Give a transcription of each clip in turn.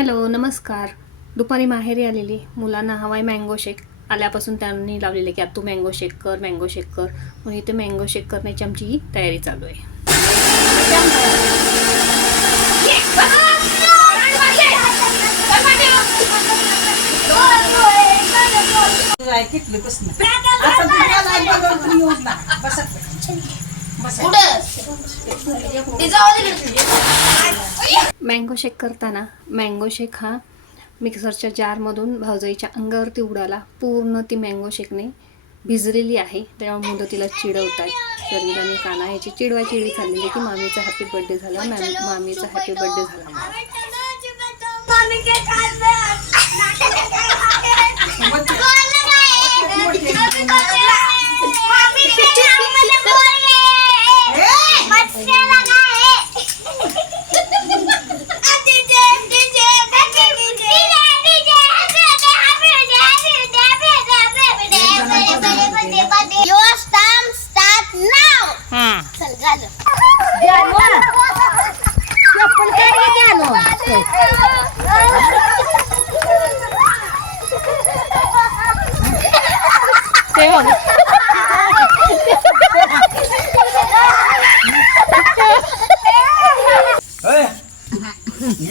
Hello नमस्कार. दुपारी माहेरी आलेली. मुलांना हवाय मँगो शेक आल्यापासून त्यांनी लावलेले की आता तू मँगो शेक कर मँगो शेक कर. म्हणून इथे मँगो शेक करण्याची आमची ही तयारी चालू आहे. मँगो शेक करताना मँगो शेक हा मिक्सरच्या जारमधून भावजाईच्या अंगावरती उडाला. पूर्ण ती मँगो शेकने भिजलेली आहे. त्यामुळे मुलं तिला चिडवत शर्मिलाने काना ह्याची चिडवा चिडवी चाललेली की म्हणजे मामीचा हॅपी बर्थडे झाला. मॅम मामीचा हॅपी बर्थडे झाला.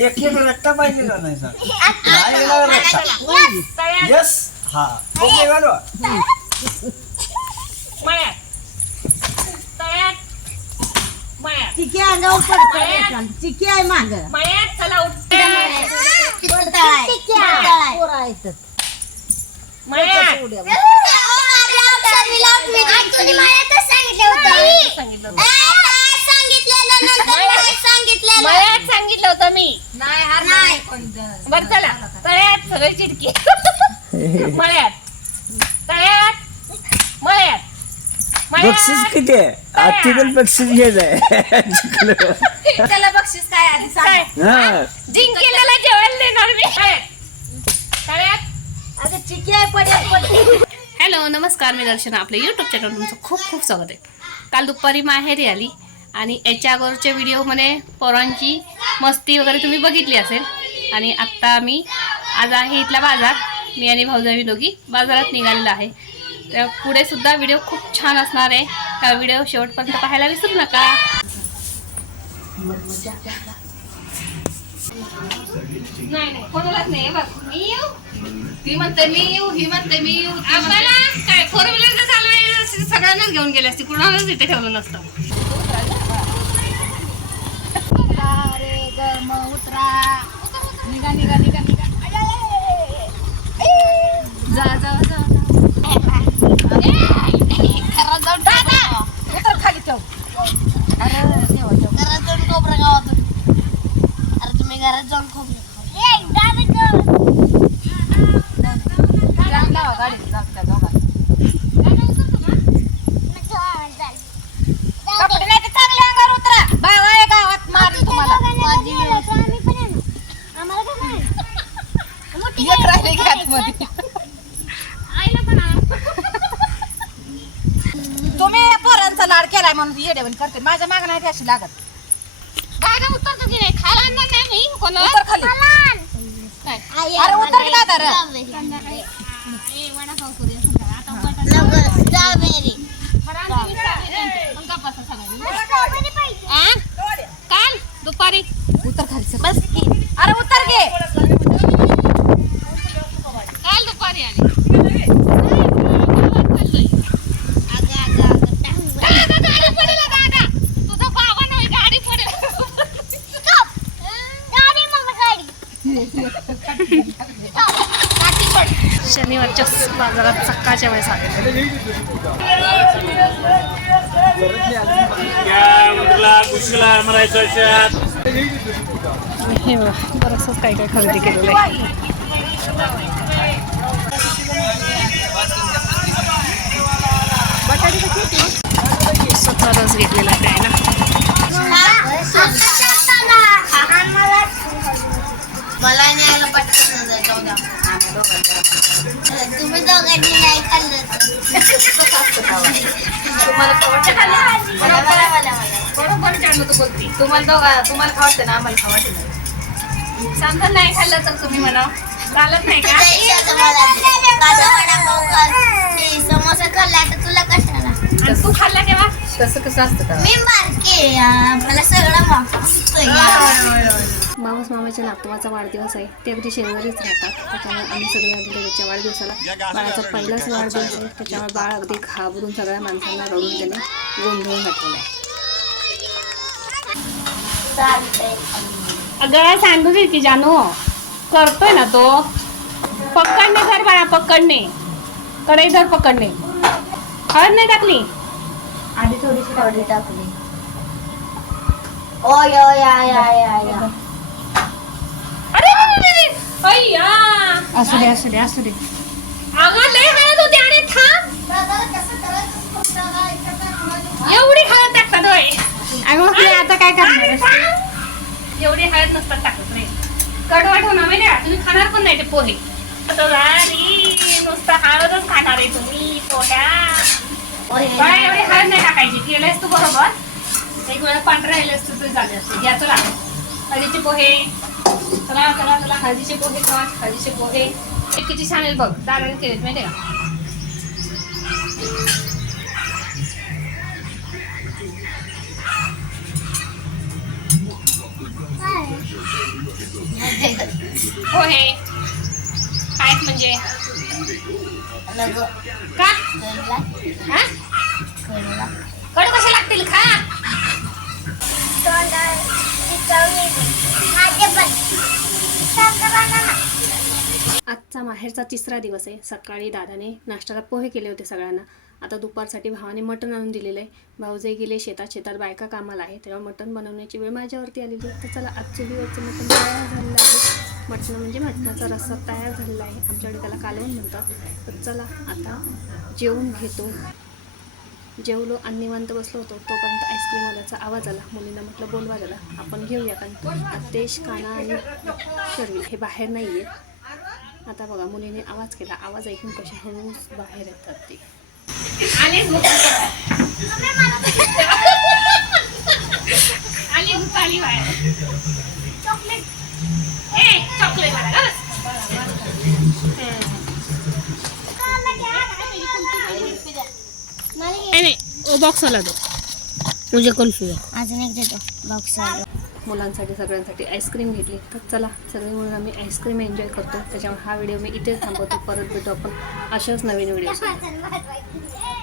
एक एक रट्टा पाहिजे का नाही सर? नाही गेला रट्टा. यस हा. ओके घालवा. चिकी अंगावर पडतं. चिकी आहे माग. सांगितलं होतं. ए, काय सांगितलेलं नंतर काय सांगितलेलं? मळ्यात सांगितलं होतं मी. नाही. बर चला. तळ्यात सगळे चिटकी मळ्यात. तळ्यात. मळ्यात. बक्षीस किती आहे? आजची पण बक्षीस घ्यायचं आहे त्याला बक्षीस काय आधी सांग. हा. जिंकलेला जेवायला देणार मी. तळ्यात. अगं चिकी आहे पडेल पडेल हॅलो नमस्कार मी दर्शना. आपल्या यूट्यूब चॅनल तुमचं खूप खूप स्वागत आहे. काल दुपारी माहेरी आली. आणि याच्या अगोदरच्या व्हिडिओमध्ये पोरांची मस्ती वगैरे तुम्ही बघितली असेल. आणि आत्ता आम्ही आज आहे इथला बाजार. मी आणि भाऊजाई दोघी बाजारात निघालेलो आहे. त्या पुढे सुद्धा व्हिडिओ खूप छान असणार आहे. त्या व्हिडिओ शेवटपर्यंत पाहायला विसरू नका. नाही नाही कोणालाच नाही बघ. मी येऊ. ती म्हणते मी येऊ ही म्हणते मी येऊ. आम्हाला काय फोर व्हीलर तर सगळ्यांनाच घेऊन गेले असते. कुणालाच इथे ठेवलं नसतं. 你看你看你看 एक राहिले की आतमध्ये. तुम्ही पोरांचा लाड केलाय म्हणून येडेवण करते. माझ्या माग नाही ती अशी लागत. गाडा उतरतो की नाही? खायला आणणार नाही मी कोणाला? उतर खाली. आई, अरे उतर की दादा रे. स्ट्रॉबेरी. नको, स्ट्रॉबेरी. स्ट्रॉबेरी पाहिजे. आ? काल? दुपारी? उतर खाली सर. बस की. अरे उतर गे काल दुपारी आली अगं, अगं, अगं, टांग. दादा, गाडी पडेल दादा तुझा बाबा नाही गाडी पडेल Stop. गाडी मम्मी गाडी. शनिवारच्या बाजारात सकाळच्या वेळेस आले. हे बघा, काय काय खरेदी केलेलं आहे. तुम्ही दोघांनी नाही खाल्लं बरोबर जाणलं तू बोलते. तुम्हाला दोघा तुम्हाला खावते ना? आम्हाला खावाटे नाही. समजा नाही खाल्लं तर तुम्ही म्हणा. चालत नाही का? समोसा खाल्ला तर तुला कशाला आणि तू खाल्ला तेव्हा तसं कसं असतं का? मी बारके मला सगळं मागतोय मावस मामाच्या नातवाचा वाढदिवस आहे ते अगदी शेजारीच राहतात. त्याच्यामुळे आम्ही सगळे आलेलो त्याच्या वाढदिवसाला बाळाचा पहिलाच वाढदिवस आहे. त्याच्यामुळे बाळ अगदी घाबरून सगळ्या माणसांना रडून त्याने गोंधळून घातलेला आहे. अगं सांडू दे की जानू? करतोय ना तो. पकडणे धर बाळा पकडणे. कढई धर पकडणे. हळद नाही टाकली? आधी थोडीशी हळदी टाकली. ओ या या या या या अरे बापरे! अय्या! असू दे असू दे असू दे. अगं लय हळद होती आणि थांब. एवढी हळद टाकतात होय. अगं मग आता काय करणार आहेस? एवढी हळद नसतात टाकत रे. कडवट होणार माहिती का तुम्ही खाणार पण नाही ते पोहे. आता राणी, नुसतं हळदच खाणार आहे तुम्ही पोह्या. बाळा एवढी हळद नाही टाकायची. केलंयस तू बरोबर? एक वेळा पांढरा राहिलेस तू तरी झाले असते. घ्या चला. हळदीचे पोहे. चला चला चला हळदीचे पोहे खा हळदीचे पोहे. हे किती छान आहेत बघ दादाने केलेत माहिती का? पोहे. आहेत म्हणजे? का कडू कसे लागतील? खा. आजचा माहेरचा तिसरा दिवस आहे. सकाळी दादाने नाश्त्याला पोहे केले होते सगळ्यांना. आता दुपारसाठी भावाने मटण आणून दिलेलं आहे. भाऊजे गेले शेतात शेतात बायका कामाला आहे तेव्हा मटण बनवण्याची वेळ माझ्यावरती आलेली तर चला आज दिवसचं मटण तयार झालेलं आहे. मटण म्हणजे मटणाचा रस्सा तयार झालेला आहे. आमच्याकडे त्याला कालवण म्हणतात. तर चला आता जेवून घेतो. जेवलो आणि निवांत बसलो होतो. तोपर्यंत आईस्क्रीमवाल्याचा आवाज आला. मुलींना म्हटलं बोलवा झाला आपण घेऊया कारण आतेश काना आणि शर्वी हे बाहेर नाही आहेत आता बघा मुलीने आवाज केला. आवाज ऐकून कसे हळूच बाहेर येतात ते? चॉकलेट आला नाही बॉक्स आला तो. मुझे कुल्फी अजून एक देतो. बॉक्स मुलांसाठी सगळ्यांसाठी आईस्क्रीम घेतली. तर चला सगळे म्हणून आम्ही आईस्क्रीम एन्जॉय करतो. त्याच्यामुळे हा व्हिडिओ मी इथेच थांबवतो. परत भेटू आपण अशाच नवीन व्हिडिओ